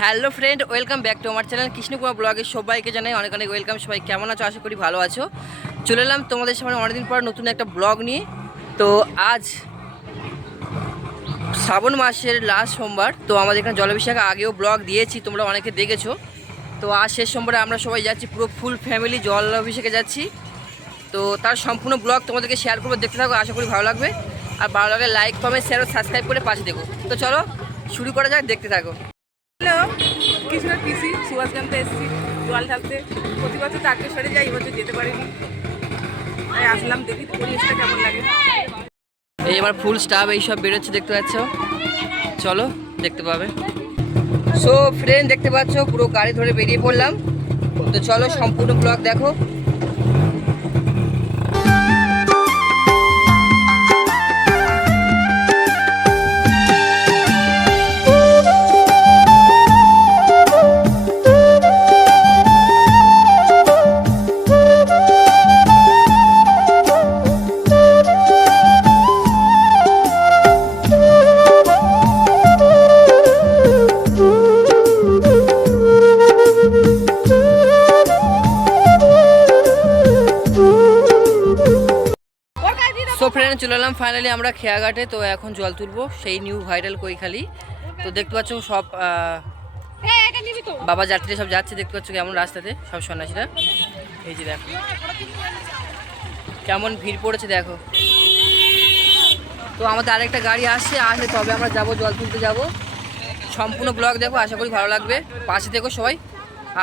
Hello friend, welcome back to আমার channel Krishnakumar ব্লগে সবাইকে জানাই অনেক অনেক ওয়েলকাম। সবাই কেমন আছো? আশা করি ভালো আছো। চলে এলাম তোমাদের সামনে অনেকদিন পর নতুন একটা ব্লগ নিয়ে। তো আজ শ্রাবণ মাসের লাস্ট সোমবার, তো আমাদের এখানে জলাভিষেক আগেও ব্লগ দিয়েছি, তোমরা অনেকে দেখেছ। তো আজ শেষ সোমবারে আমরা সবাই যাচ্ছি, পুরো ফুল ফ্যামিলি জল অভিষেকে যাচ্ছি। তো তার সম্পূর্ণ ব্লগ তোমাদেরকে শেয়ার করব, দেখতে থাকো, আশা করি ভালো লাগবে। আর ভালো লাগলে লাইক কমেন্ট শেয়ার ও সাবস্ক্রাইব করে পাশে দেখো তো চলো, শুরু করা যাক, দেখতে থাকো। হ্যালো কৃষ্ণ পিসি সুভাষকান্তে এসেছি, জল ঢালতে। প্রতি বছর তারকেশ্বরে যাই এবছর যেতে পারিনি। তাই আসলাম, দেখি পরিবেশটা কেমন লাগে। এই আমার ফুল স্টাফ এইসব বেরোচ্ছে, দেখতে পাচ্ছ? চলো, দেখতে পাবে। সো ফ্রেন্ড দেখতে পাচ্ছ, পুরো গাড়ি ধরে বেরিয়ে পড়লাম। তো চলো, সম্পূর্ণ ব্লগ দেখো। সো ফ্রেন্ড চলে এলাম ফাইনালি আমরা খেয়াঘাটে তো এখন জল তুলবো সেই নিউ ভাইরাল কৈখালি তো দেখতে পাচ্ছ সব বাবা যাত্রী সব যাচ্ছে দেখতে পাচ্ছ কেমন রাস্তাতে সব সন্ন্যাসীরা। এই যে দেখো কেমন ভিড় পড়েছে দেখো। তো আমাদের আরেকটা গাড়ি আসছে আসে তবে আমরা যাব জল তুলতে যাব। সম্পূর্ণ ব্লগ দেখো আশা করি ভালো লাগবে। পাশে দেখো সবাই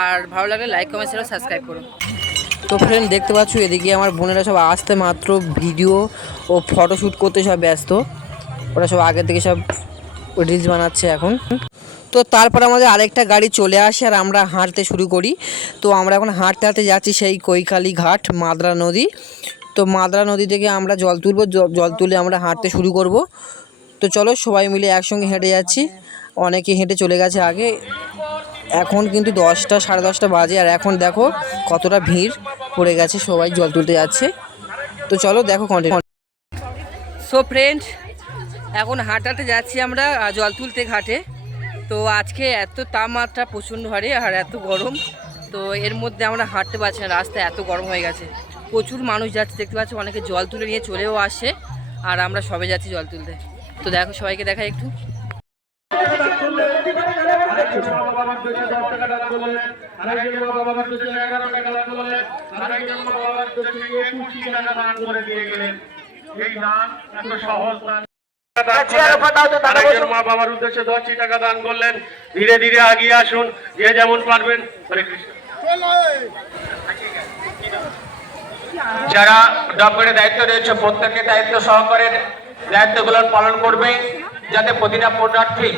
আর ভালো লাগলে লাইক কমেন্ট শেয়ার সাবস্ক্রাইব করো। তো ফ্রেন্ড দেখতে পাচ্ছ, এদিকে আমার বোনেরা সব আসতে মাত্র ভিডিও ও ফটো শ্যুট করতে সব ব্যস্ত। ওরা সব আগে থেকে সব রিলস বানাচ্ছে এখন। তো তারপর আমাদের আরেকটা গাড়ি চলে আসে আর আমরা হাঁটতে শুরু করি। তো আমরা এখন হাঁটতে হাঁটতে যাচ্ছি সেই কৈখালি ঘাট, মাদ্রা নদী। তো মাদ্রা নদী থেকে আমরা জল তুলবো জল তুলে আমরা হাঁটতে শুরু করব। তো চলো সবাই মিলে একসঙ্গে হেঁটে যাচ্ছি। অনেকে হেঁটে চলে গেছে আগে। এখন কিন্তু দশটা, সাড়ে দশটা বাজে, আর এখন দেখো কতটা ভিড় পড়ে গেছে, সবাই জল তুলতে যাচ্ছে। তো চলো দেখো কন্টিনিউ সো ফ্রেন্ড এখন হাঁটাতে যাচ্ছি আমরা জল তুলতে ঘাটে। তো আজকে এত তাপমাত্রা প্রচণ্ড হারে, আর এত গরম। তো এর মধ্যে আমরা হাঁটতে পারছি না রাস্তা এত গরম হয়ে গেছে। প্রচুর মানুষ যাচ্ছে, দেখতে পাচ্ছি অনেকে জল তুলে নিয়ে চলেও আসে, আর আমরা সবে যাচ্ছি জল তুলতে। তো দেখো সবাইকে দেখাই একটু। মা বাবার উদ্দেশ্যে দশটি টাকা দান করলেন ধীরে ধীরে আগিয়ে আসুন যে যেমন পারবেন হরে কৃষ্ণ যারা ডক্টরের দায়িত্ব রয়েছে প্রত্যেকে দায়িত্ব সহকারে দায়িত্বগুলো পালন করবে, যাতে প্রতিটা পুণ্যার্থী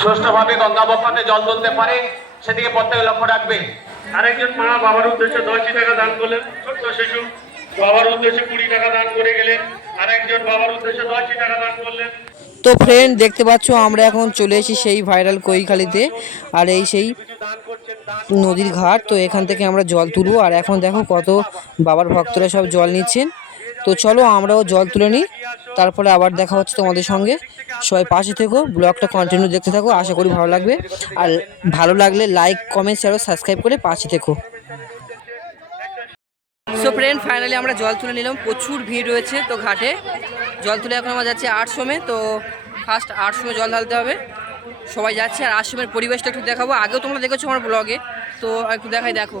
সুষ্ঠুভাবে গঙ্গা বক্ষণে জল তুলতে পারে সেদিকে প্রত্যেকে লক্ষ্য রাখবে আরেকজন মা বাবার উদ্দেশ্যে দশটি টাকা দান করলেন ছোট্ট শিশু। বাবার উদ্দেশ্যে কুড়ি টাকা দান করে গেলেন আরেকজন বাবার উদ্দেশ্যে দশটি টাকা দান করলেন। তো ফ্রেন্ড দেখতে পাচ্ছ আমরা এখন চলে এসেছি সেই ভাইরাল কৈখালিতে আর এই সেই নদীর ঘাট তো এখান থেকে আমরা জল তুলবো। আর এখন দেখো কত বাবার ভক্তরা সব জল নিচ্ছেন। তো চলো আমরাও জল তুলে নিই। তারপরে আবার দেখা হচ্ছে তোমাদের সঙ্গে। সবাই পাশে থেকো, ব্লগটা কন্টিনিউ দেখতে থাকো, আশা করি ভালো লাগবে। আর ভালো লাগলে লাইক কমেন্ট শেয়ার সাবস্ক্রাইব করে পাশে থেকো। সো ফ্রেন্ড ফাইনালি আমরা জল তুলে নিলাম। প্রচুর ভিড় রয়েছে তো ঘাটে। জল তুলে এখন আমরা যাচ্ছি আটসমে তো ফার্স্ট আটসমে জল ঢালতে হবে। সবাই যাচ্ছে আর আশ্রমের পরিবেশটা একটু দেখাবো। আগেও তোমরা দেখেছ আমার ব্লগে তো একটু দেখাই, দেখো।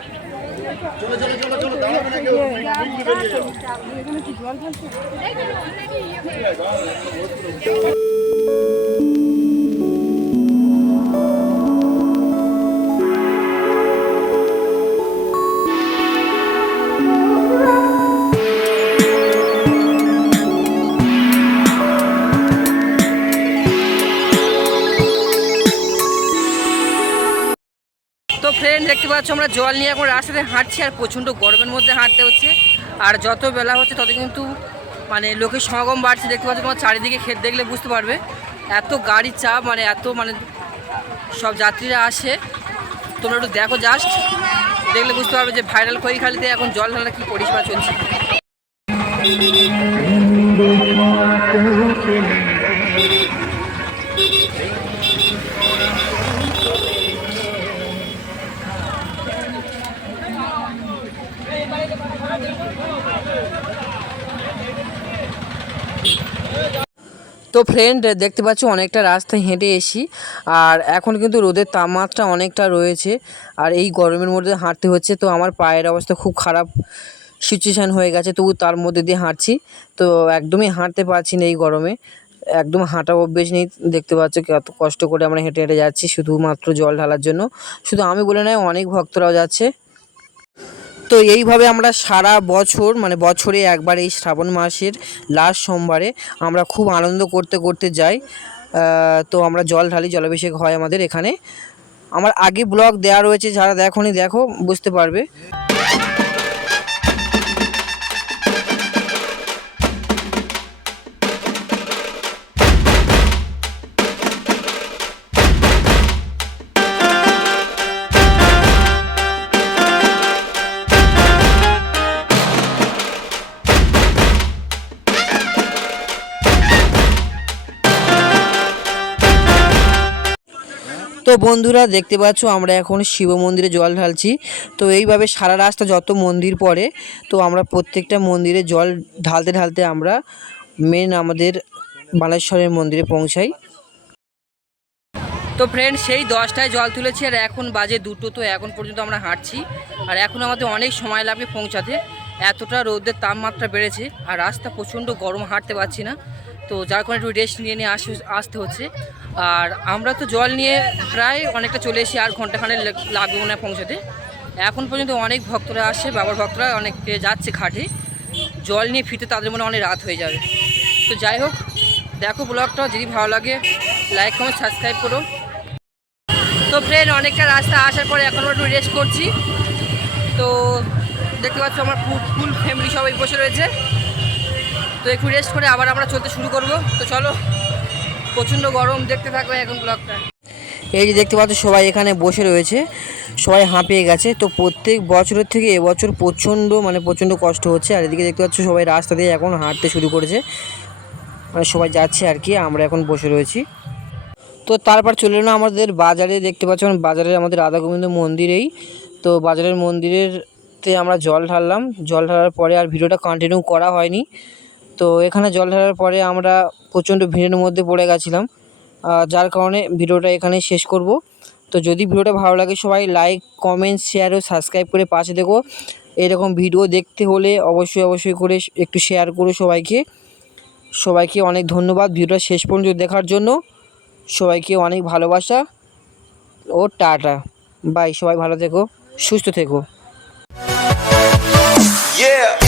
চলো চলো চলো চলো দাঁড়াবে না কেউ। বেরিয়ে যাও এখানে কি জল ফেলছে ফ্রেন্ড দেখতে পাচ্ছ, আমরা জল নিয়ে এখন রাস্তাতে হাঁটছি আর প্রচণ্ড গরমের মধ্যে হাঁটতে হচ্ছে। আর যত বেলা হচ্ছে, তত কিন্তু মানে লোকের সমাগম বাড়ছে। দেখতে পাচ্ছ, তোমার চারিদিকে ক্ষেত দেখলে বুঝতে পারবে। এত গাড়ির চাপ মানে এত মানে সব যাত্রীরা আসে। তোমরা একটু দেখো জাস্ট দেখলে বুঝতে পারবে যে ভাইরাল খইখালিতে এখন জল ঢালা কী পরিষেবা চলছে। তো ফ্রেন্ড দেখতে পাচ্ছ অনেকটা রাস্তায় হেঁটে এসি, আর এখন কিন্তু রোদের তাপমাত্রা অনেকটা রয়েছে, আর এই গরমের মধ্যে হাঁটতে হচ্ছে। তো আমার পায়ের অবস্থা খুব খারাপ সিচুয়েশান হয়ে গেছে, তবু তার মধ্যে দিয়ে হাঁটছি। তো একদমই হাঁটতে পারছি না এই গরমে, একদম হাঁটা অভ্যেস নেই। দেখতে পাচ্ছ কত কষ্ট করে আমরা হেঁটে হেঁটে যাচ্ছি, শুধুমাত্র জল ঢালার জন্য। শুধু আমি বলে নয়, অনেক ভক্তরাও যাচ্ছে। তো এইভাবে আমরা সারা বছর মানে বছরে একবার এই শ্রাবণ মাসের লাস্ট সোমবারে আমরা খুব আনন্দ করতে করতে যাই। তো আমরা জল ঢালি, জলাভিষেক হয় আমাদের এখানে। আমার আগে ব্লগ দেওয়া রয়েছে, যারা দেখো দেখো, বুঝতে পারবে। তো বন্ধুরা দেখতে পাচ্ছ, আমরা এখন শিব মন্দিরে জল ঢালছি। তো এইভাবে সারা রাস্তা যত মন্দির পড়ে, তো আমরা প্রত্যেকটা মন্দিরে জল ঢালতে ঢালতে আমরা মেন আমাদের বালেশ্বরের মন্দিরে পৌঁছাই। তো ফ্রেন্ড সেই দশটায় জল তুলেছি, আর এখন বাজে দুটো, তো এখন পর্যন্ত আমরা হাঁটছি। আর এখন আমাদের অনেক সময় লাগবে পৌঁছাতে। এতটা রোদের তাপমাত্রা বেড়েছে, আর রাস্তা প্রচণ্ড গরম, হাঁটতে পারছি না। তো যার কারণে একটু রেস্ট নিয়ে নিয়ে আস, আসতে হচ্ছে। আর আমরা তো জল নিয়ে প্রায় অনেকটা চলে এসেছি, আর ঘন্টাখানে লাগবে হয় পৌঁছাতে। এখন পর্যন্ত অনেক ভক্তরা আসে, বাবার ভক্তরা অনেকে যাচ্ছে ঘাটে। জল নিয়ে ফিরতে তাদের মনে অনেক রাত হয়ে যাবে। তো যাই হোক, দেখো ব্লগটা, যদি ভালো লাগে লাইক কমেন্ট সাবস্ক্রাইব করো। তো ফ্রেন্ড অনেকটা রাস্তা আসার পরে এখন একটু রেস্ট করছি। তো দেখতে পাচ্ছ আমার ফুল ফ্যামিলি সবাই বসে রয়েছে। তো একটু রেস্ট করে আবার আমরা চলতে শুরু করব। তো চলো, প্রচণ্ড গরম, দেখতে থাকবে এখন ব্লগটা এই যে দেখতে পাচ্ছ, সবাই এখানে বসে রয়েছে, সবাই হাঁপিয়ে গেছে। তো প্রত্যেক বছরের থেকে এবছর প্রচণ্ড মানে প্রচণ্ড কষ্ট হচ্ছে। আর এদিকে দেখতে পাচ্ছ, সবাই রাস্তা দিয়ে এখন হাঁটতে শুরু করেছে। মানে সবাই যাচ্ছে আর কি, আমরা এখন বসে রয়েছি। তো তারপর চলে এলাম আমাদের বাজারে। দেখতে পাচ্ছ বাজারে আমাদের রাধা গোবিন্দ মন্দিরেই। তো বাজারের মন্দিরেরতে আমরা জল ঢাললাম। জল ঢালার পরে আর ভিডিওটা কন্টিনিউ করা হয়নি। তো এখানে জল ঢালার পরে আমরা প্রচণ্ড ভিড়ের মধ্যে পড়ে গেছিলাম। যার কারণে ভিডিওটা এখানে শেষ করব। তো যদি ভিডিওটা ভালো লাগে সবাই লাইক কমেন্ট শেয়ার ও সাবস্ক্রাইব করে পাশে দেখো এরকম ভিডিও দেখতে হলে অবশ্যই অবশ্যই করে একটু শেয়ার করো সবাইকে। সবাইকে অনেক ধন্যবাদ ভিডিওটা শেষ পর্যন্ত দেখার জন্য। সবাইকে অনেক ভালোবাসা ও টাটা। বাই সবাই ভালো থেকো, সুস্থ থেকো। Yeah.